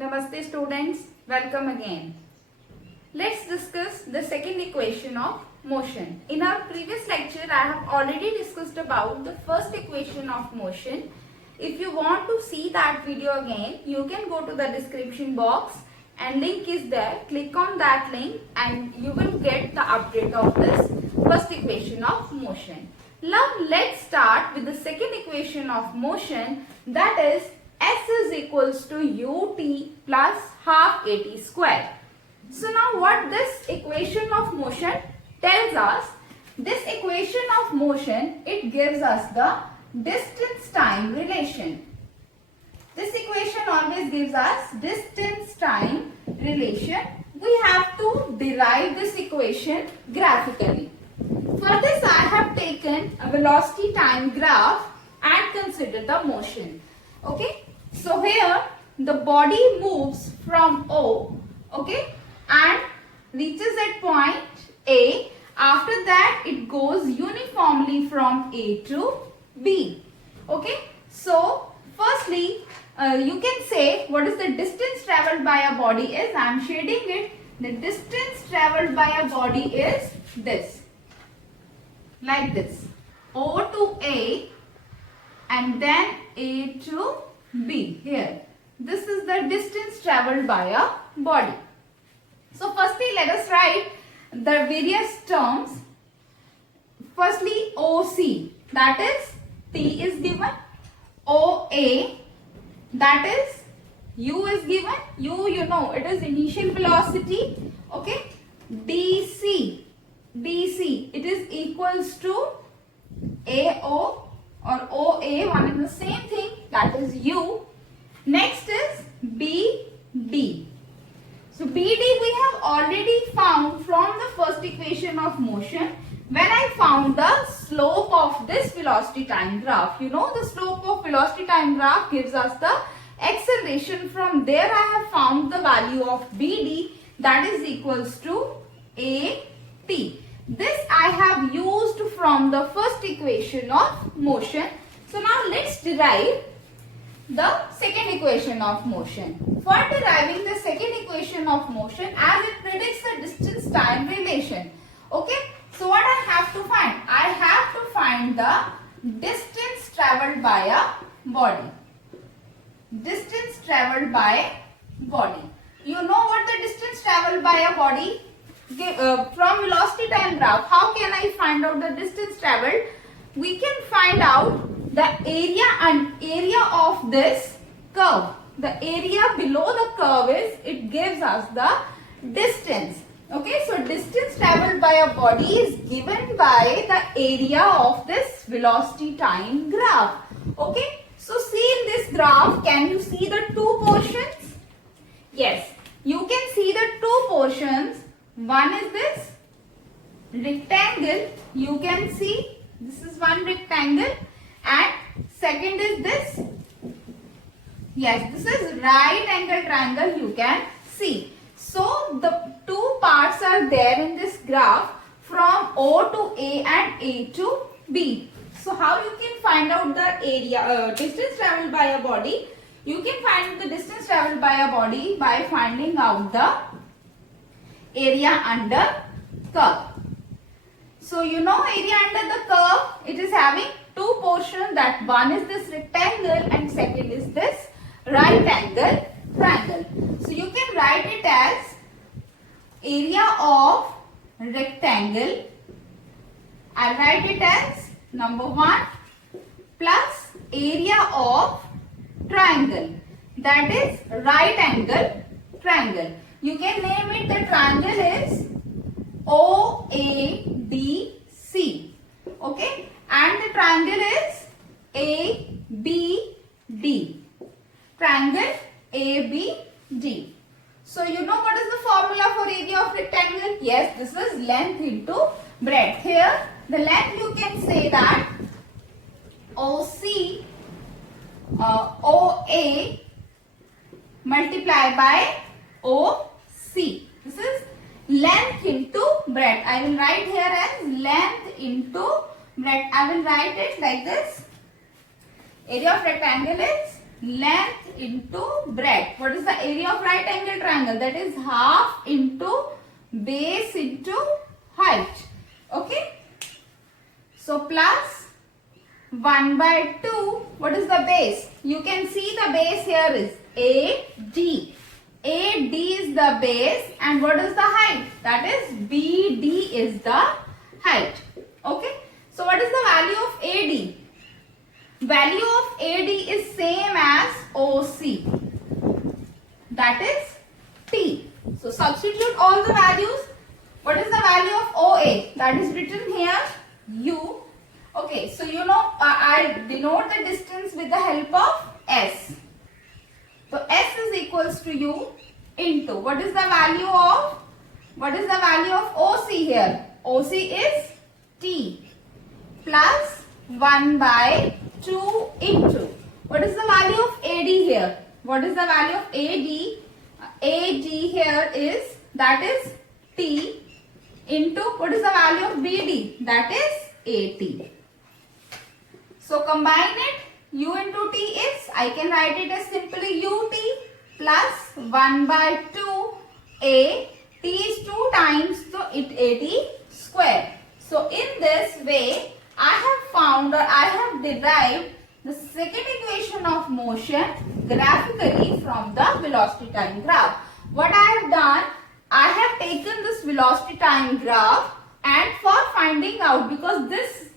Namaste students, welcome again. Let's discuss the second equation of motion. In our previous lecture, I have already discussed about the first equation of motion. If you want to see that video again, you can go to the description box and link is there. Click on that link and you will get the update of this first equation of motion. Now let's start with the second equation of motion, that is S is equals to ut plus half at square. So now what this equation of motion tells us, this equation of motion, it gives us the distance time relation. This equation always gives us distance time relation. We have to derive this equation graphically. For this I have taken a velocity time graph and consider the motion. Okay. So here the body moves from O, okay, and reaches at point A. After that it goes uniformly from A to B. Okay. So firstly you can say what is the distance traveled by a body is. I am shading it. The distance traveled by a body is this. Like this. O to A and then A to B here. This is the distance traveled by a body. So firstly let us write the various terms. Firstly OC, that is T is given. OA, that is U is given. U, you know, it is initial velocity. Okay. DC, it is equals to AO or OA, one and the same thing, that is U. Next is BD. So BD we have already found from the first equation of motion when I found the slope of this velocity time graph. You know, the slope of velocity time graph gives us the acceleration. From there I have found the value of BD, that is equals to AT. This I have used from the first equation of motion. So now let's derive the second equation of motion. For deriving the second equation of motion, as it predicts the distance time relation. Okay. So what I have to find? I have to find the distance traveled by a body. Distance traveled by body. You know what the distance traveled by a body? From velocity time graph, how can I find out the distance traveled? We can find out the area and area of this curve. The area below the curve is, it gives us the distance. Okay, so distance traveled by a body is given by the area of this velocity time graph. Okay, so see in this graph, can you see the two portions? Yes, you can see the two portions. One is this rectangle, you can see this is one rectangle, and second is this. Yes, this is right angle triangle, you can see. So the two parts are there in this graph from O to A and A to B. So how you can find out the area, distance traveled by a body? You can find the distance traveled by a body by finding out the area under curve. So you know area under the curve, it is having two portions, that one is this rectangle and second is this right angle triangle. So you can write it as area of rectangle. I write it as number 1 plus area of triangle, that is right angle triangle. You can name it, the triangle is OABC. Okay, and the triangle is ABD. Triangle ABD. So you know what is the formula for area of rectangle? Yes, this is length into breadth. Here the length, you can say that OC OA multiplied by OC. This is length into breadth. I will write here as length into breadth. I will write it like this. Area of rectangle is length into breadth. What is the area of right angle triangle? That is half into base into height. Okay. So plus 1 by 2. What is the base? You can see the base here is AD. AD is the base and what is the height? That is BD is the height. Okay. So what is the value of AD? Value of AD is same as OC. That is T. So substitute all the values. What is the value of OA? That is written here U. Okay, so you know I denote the distance with the help of S. So S is equals to U into what is the value of OC here? OC is T plus 1 by 2 into what is the value of AD here? What is the value of AD? AD here is that is T into what is the value of BD? That is AT. So combine it. U into T is, I can write it as simply UT plus 1 by 2 A. T is 2 times, so it AT square. So in this way, I have found or I have derived the second equation of motion graphically from the velocity time graph. What I have done, I have taken this velocity time graph and for finding out, because this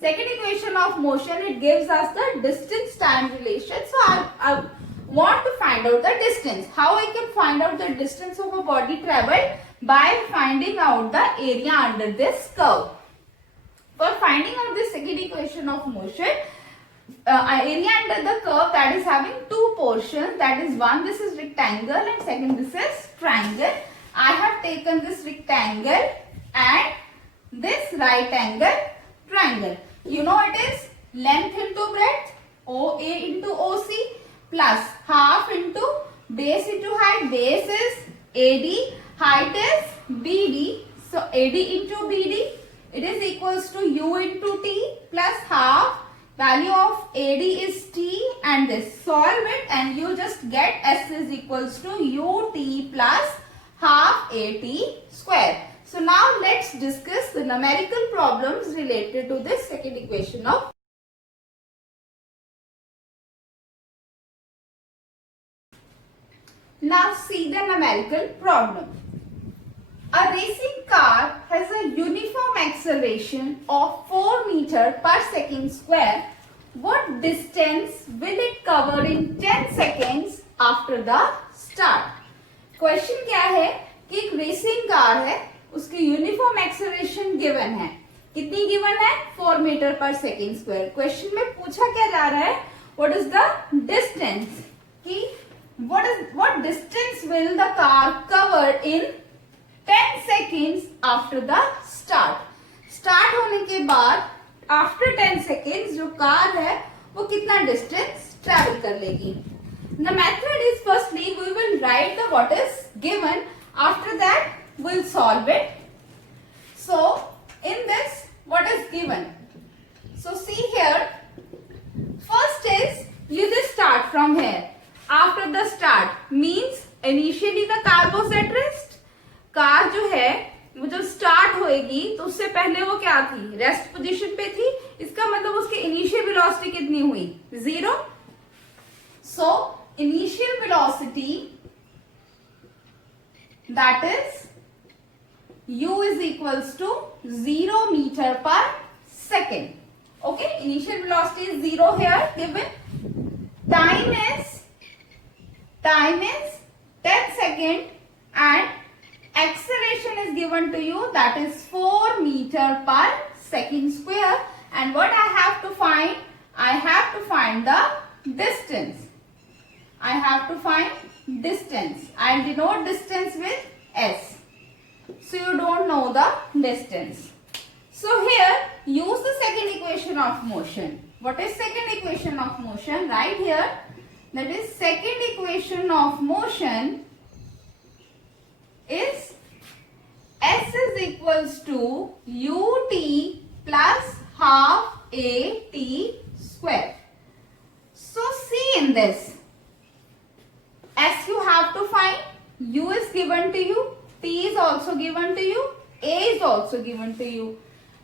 second equation of motion, it gives us the distance time relation. So I want to find out the distance. How I can find out the distance of a body traveled? By finding out the area under this curve. For finding out the second equation of motion, area under the curve, that is having two portions. That is one, this is rectangle and second this is triangle. I have taken this rectangle and this right angle triangle. You know it is length into breadth, OA into OC plus half into base into height. Base is AD, height is BD. So AD into BD, it is equals to U into T plus half. Value of AD is T and this. Solve it and you just get S is equals to UT plus half AT square. So now let's discuss the numerical problems related to this second equation of. Now see the numerical problem. A racing car has a uniform acceleration of 4 meters per second square. What distance will it cover in 10 seconds after the start? Question क्या है कि एक racing car है, उसकी uniform acceleration given है. कितनी given है? 4 metre पर सेकेंड स्क्वायर. क्वेश्चन में पूछा क्या जा रहा है? व्हाट इज द डिस्टेंस, कि what distance will the car cover in 10 seconds after the start. Start होने के बाद आफ्टर 10 seconds जो कार है वो कितना डिस्टेंस ट्रेवल कर लेगी. The method is, firstly we will write the what is given. After that we'll solve it. So in this, what is given? So see here, first is you just start from here. After the start means initially the car was at rest. Car जो है वो जब start होएगी तो उससे पहले वो क्या थी? रेस्ट पोजीशन पे थी. इसका मतलब उसकी इनिशियल वेलोसिटी कितनी हुई? 0. So initial velocity that is u is equals to 0 meter per second. Okay, initial velocity is 0 here given. Time is 10 second and acceleration is given to you, that is 4 meter per second square. And what I have to find? I have to find the distance. I have to find distance. I'll denote distance with S. So you don't know the distance. So here use the second equation of motion. What is second equation of motion? Right here, that is second equation of motion is S is equals to UT plus half AT square. So see in this. you have to find? U is given to you, T is also given to you, A is also given to you.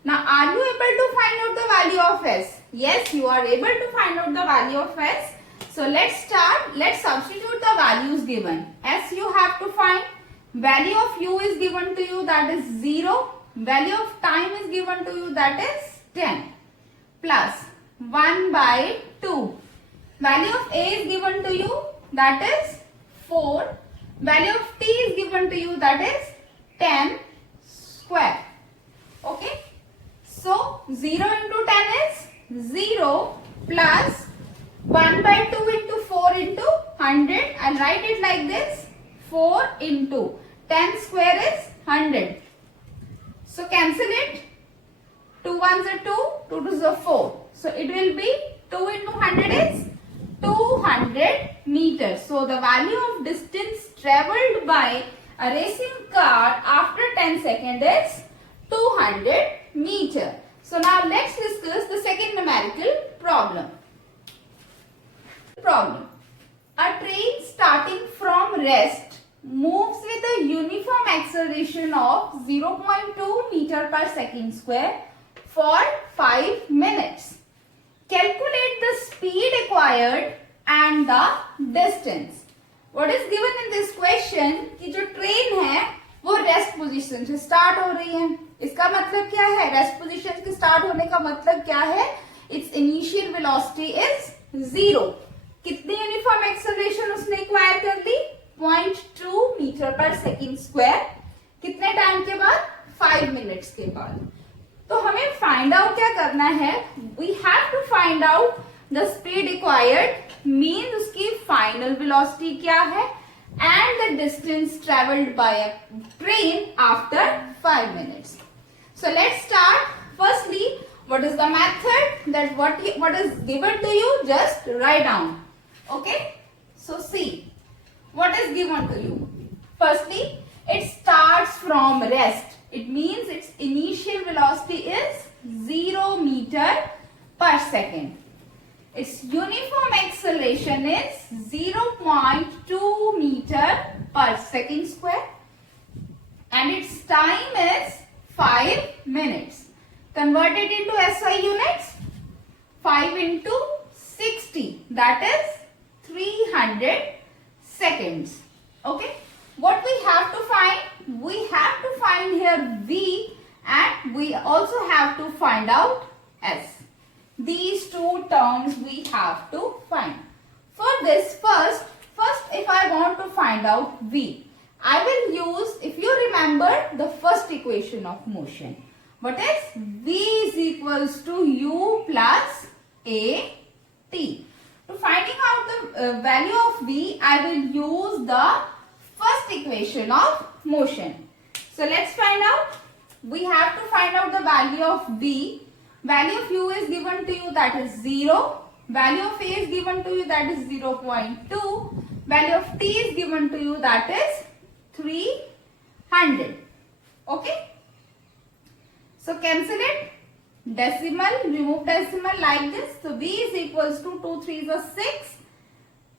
Now, are you able to find out the value of S? Yes, you are able to find out the value of S. So, let's start. Let's substitute the values given. S you have to find. Value of U is given to you, that is 0. Value of time is given to you, that is 10. Plus 1 by 2. Value of A is given to you, that is 4. Value of T is given to you, that is 10 square. Okay. So 0 into 10 is 0 plus 1 by 2 into 4 into 100. I'll write it like this. 4 into 10 square is 100. So cancel it. 2 ones are 2, 2 twos are 4. So it will be 2 into 100 is 200 meters. So the value of distance travelled by a racing car after 10 seconds is 200 meter. So now let's discuss the second numerical problem. A train starting from rest moves with a uniform acceleration of 0.2 meter per second square for 5 minutes. Calculate the speed acquired and the distance. What is given in this question कि जो train है वो rest position से start हो रही है. इसका मतलब क्या है? रेस्ट पोजीशन से स्टार्ट होने का मतलब क्या है? It's initial velocity is 0. कितनी यूनिफॉर्म एक्सेलरेशन उसने एक्वायर कर ली? 0.2 मीटर पर सेकंड स्क्वायर. कितने टाइम के बाद? 5 मिनट्स के बाद. तो हमें फाइंड आउट क्या करना है? We have to find out the speed acquired, means उसकी फाइनल वेलोसिटी क्या है, and the distance travelled by a train after 5 minutes. So let's start. Firstly, what is the method? That what is given to you, just write down. Okay? So see, what is given to you? Firstly, it starts from rest. It means its initial velocity is 0 meter per second. Its uniform acceleration is 0.2 meter per second square and its time is 5 minutes. Converted into SI units, 5 into 60, that is 300 seconds. Okay. What we have to find? We have to find here V and we also have to find out S. These two terms we have to find. For this, first if I want to find out V, I will use, if you remember, the first equation of motion. What is? V is equals to U plus AT. To finding out the value of V, I will use the first equation of motion. So let's find out. We have to find out the value of V. Value of U is given to you, that is 0. Value of A is given to you, that is 0.2. Value of T is given to you, that is 300. Okay. So cancel it. Decimal, remove decimal like this. So V is equals to 2 3s are 6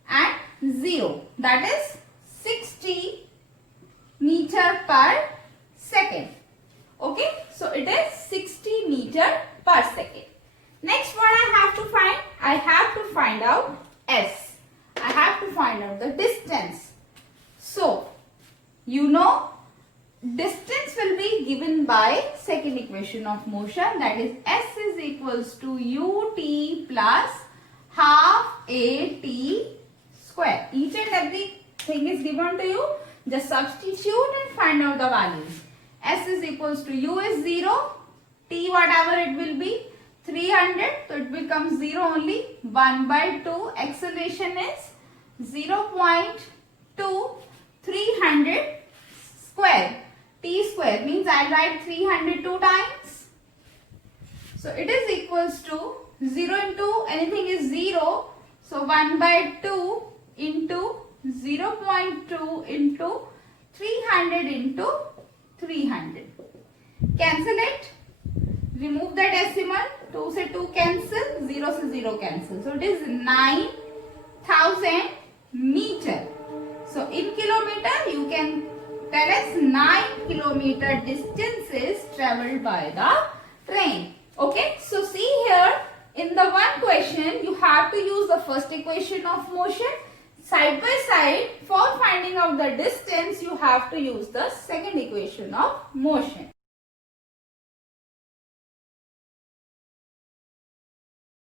and 0. That is 60 meter per second. Okay. So it is 60 meter per second. Next, what I have to find? I have to find out S. I have to find out the distance. So, you know, distance will be given by second equation of motion, that is S is equals to UT plus half AT square. Each and everything is given to you. Just substitute and find out the values. S is equals to U is 0. T whatever it will be 300, so it becomes 0 only. 1 by 2, acceleration is 0.2 300 square. T square means I write 300 2 times. So it is equals to 0 into anything is 0. So 1 by 2 into 0.2 into 300 into 300. Cancel it. Remove the decimal. 2 से 2 cancel. 0 से 0 cancel. So it is 9,000 meter. So in kilometer you can tell us 9 kilometer distances traveled by the train. Okay, so see here in the one question you have to use the first equation of motion. Side by side, for finding out the distance you have to use the second equation of motion.